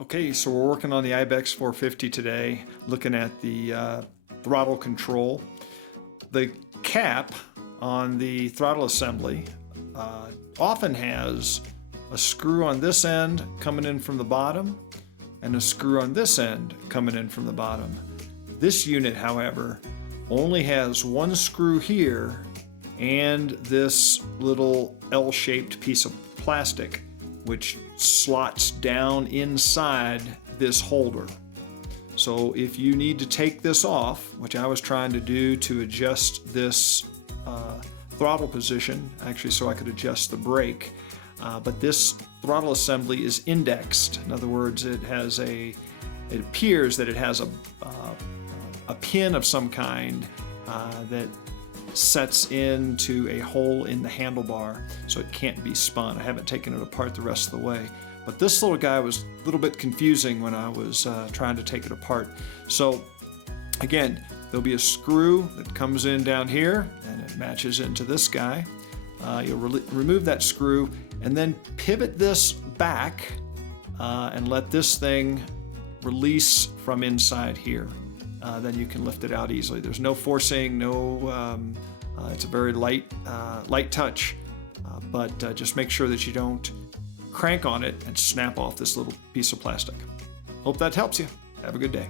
Okay, so we're working on the Ibex 450 today, looking at the throttle control. The cap on the throttle assembly often has a screw on this end coming in from the bottom and a screw on this end coming in from the bottom. This unit, however, only has one screw here and this little L-shaped piece of plastic which slots down inside this holder. So if you need to take this off, which I was trying to do to adjust this throttle position, actually so I could adjust the brake, but this throttle assembly is indexed. In other words, it appears that it has a pin of some kind that sets into a hole in the handlebar, so it can't be spun. I haven't taken it apart the rest of the way, but this little guy was a little bit confusing when I was trying to take it apart. So again, there'll be a screw that comes in down here and it matches into this guy. You'll remove that screw and then pivot this back and let this thing release from inside here. Then you can lift it out easily. There's no forcing, it's a very light touch, but just make sure that you don't crank on it and snap off this little piece of plastic. Hope that helps you. Have a good day.